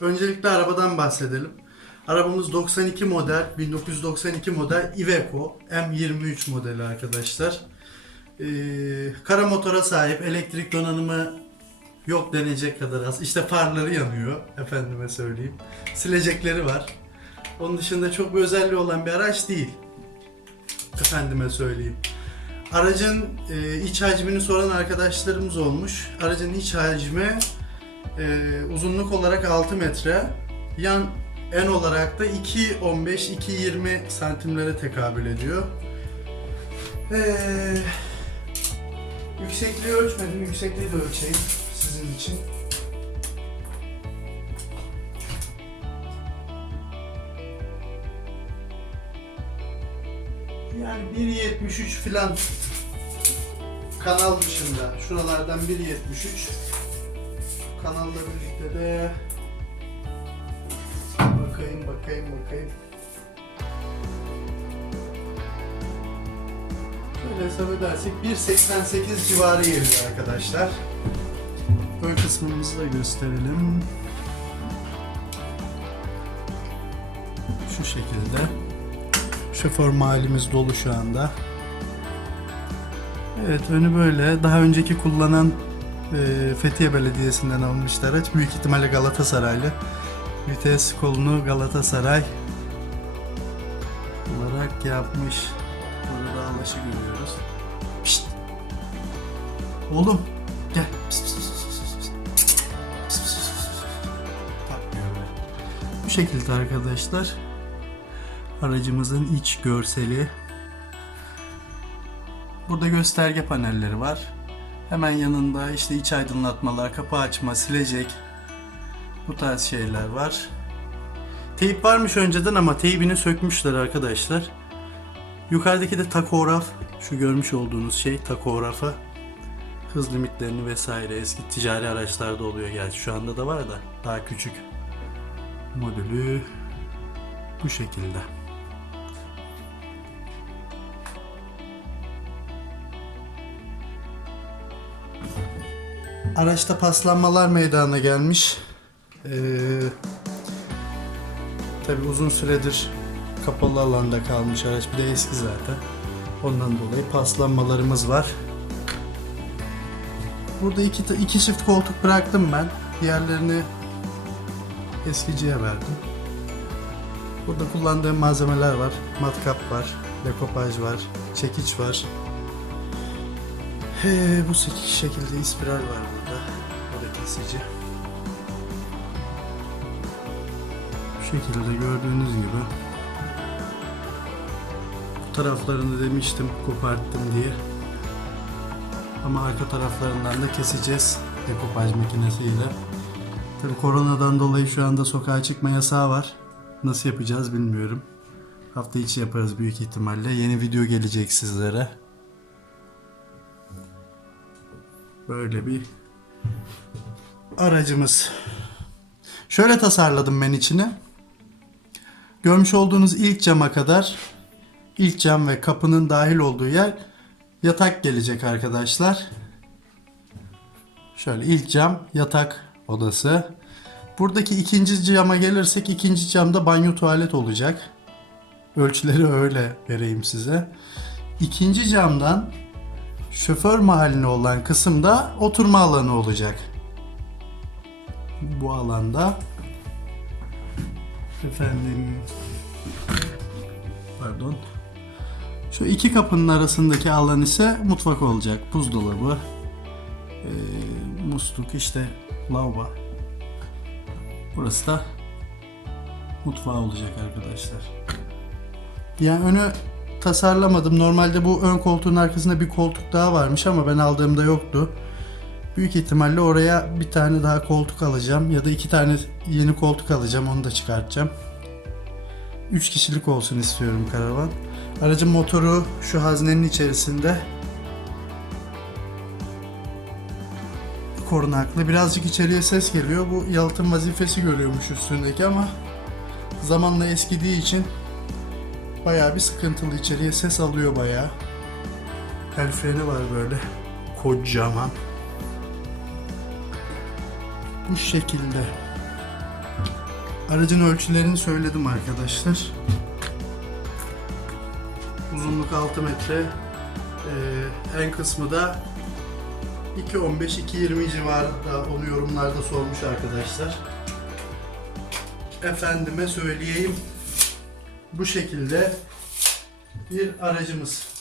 Öncelikle arabadan bahsedelim. Arabamız 92 model, 1992 model Iveco M23 modeli arkadaşlar. Ee, kara motora sahip, elektrik donanımı yok denecek kadar az. İşte farları yanıyor, efendime söyleyeyim. Silecekleri var. Onun dışında çok bir özelliği olan bir araç değil. Efendime söyleyeyim. Aracın e, iç hacmini soran arkadaşlarımız olmuş. Aracın iç hacmi e, uzunluk olarak 6 metre, yan en olarak da 2.15-2.20 santimlere tekabül ediyor. Ee, yüksekliği ölçmedim, yüksekliği de ölçeyim sizin için. Yani 1.73 filan kanal dışında şuralardan 1.73 kanalla birlikte de. Bakayım bakayım bakayım. Şöyle hesap edersek 1.88 civarı geliyor arkadaşlar. Ön kısmımızı da gösterelim. Şu şekilde. Şoför mahallimiz dolu şu anda. Evet önü böyle. Daha önceki kullanan e, Fethiye Belediyesi'nden alınmıştı araç. Büyük ihtimalle Galatasaraylı. Vites kolunu Galatasaray olarak yapmış. Burada Alaş'ı görüyoruz. Pişt. Oğlum gel. Pist, pist, pist, pist. Takmıyor be. Bu şekilde arkadaşlar. Aracımızın iç görseli. Burada gösterge panelleri var. Hemen yanında işte iç aydınlatmalar, kapı açma, silecek bu tarz şeyler var. Teyip varmış önceden ama teybini sökmüşler arkadaşlar. Yukarıdaki de takograf. Şu görmüş olduğunuz şey takografa. Hız limitlerini vesaire eski ticari araçlarda oluyor gerçi şu anda da var da daha küçük modülü bu şekilde. Araçta paslanmalar meydana gelmiş. Ee, Tabi uzun süredir kapalı alanda kalmış araç. Bir de eski zaten. Ondan dolayı paslanmalarımız var. Burada iki, iki çift koltuk bıraktım ben. Diğerlerini eskiciye verdim. Burada kullandığım malzemeler var. Matkap var, dekopaj var, çekiç var. He, bu şekilde ispiral var burada. Bu da kesici. Bu şekilde gördüğünüz gibi. Bu taraflarını demiştim koparttım diye. Ama arka taraflarından da keseceğiz dekopaj makinesiyle. Tabii koronadan dolayı şu anda sokağa çıkma yasağı var. Nasıl yapacağız bilmiyorum. Hafta içi yaparız büyük ihtimalle. Yeni video gelecek sizlere. Böyle bir aracımız. Şöyle tasarladım ben içini. Görmüş olduğunuz ilk cama kadar ilk cam ve kapının dahil olduğu yer yatak gelecek arkadaşlar. Şöyle ilk cam yatak odası. Buradaki ikinci cama gelirsek ikinci camda banyo tuvalet olacak. Ölçüleri öyle vereyim size. İkinci camdan şoför mahalline olan kısımda oturma alanı olacak. Bu alanda efendim pardon şu iki kapının arasındaki alan ise mutfak olacak. Buzdolabı, e, musluk işte lavabo. Burası da mutfağı olacak arkadaşlar. Yani önü tasarlamadım. Normalde bu ön koltuğun arkasında bir koltuk daha varmış ama ben aldığımda yoktu. Büyük ihtimalle oraya bir tane daha koltuk alacağım ya da iki tane yeni koltuk alacağım onu da çıkartacağım. 3 kişilik olsun istiyorum karavan. Aracın motoru şu haznenin içerisinde. Korunaklı. Birazcık içeriye ses geliyor. Bu yalıtım vazifesi görüyormuş üstündeki ama zamanla eskidiği için bayağı bir sıkıntılı içeriye ses alıyor bayağı. El freni var böyle. Kocaman. Bu şekilde. Aracın ölçülerini söyledim arkadaşlar. Uzunluk 6 metre. Ee, en kısmı da 2.15-2.20 civarında onu yorumlarda sormuş arkadaşlar. Efendime söyleyeyim. Bu şekilde bir aracımız.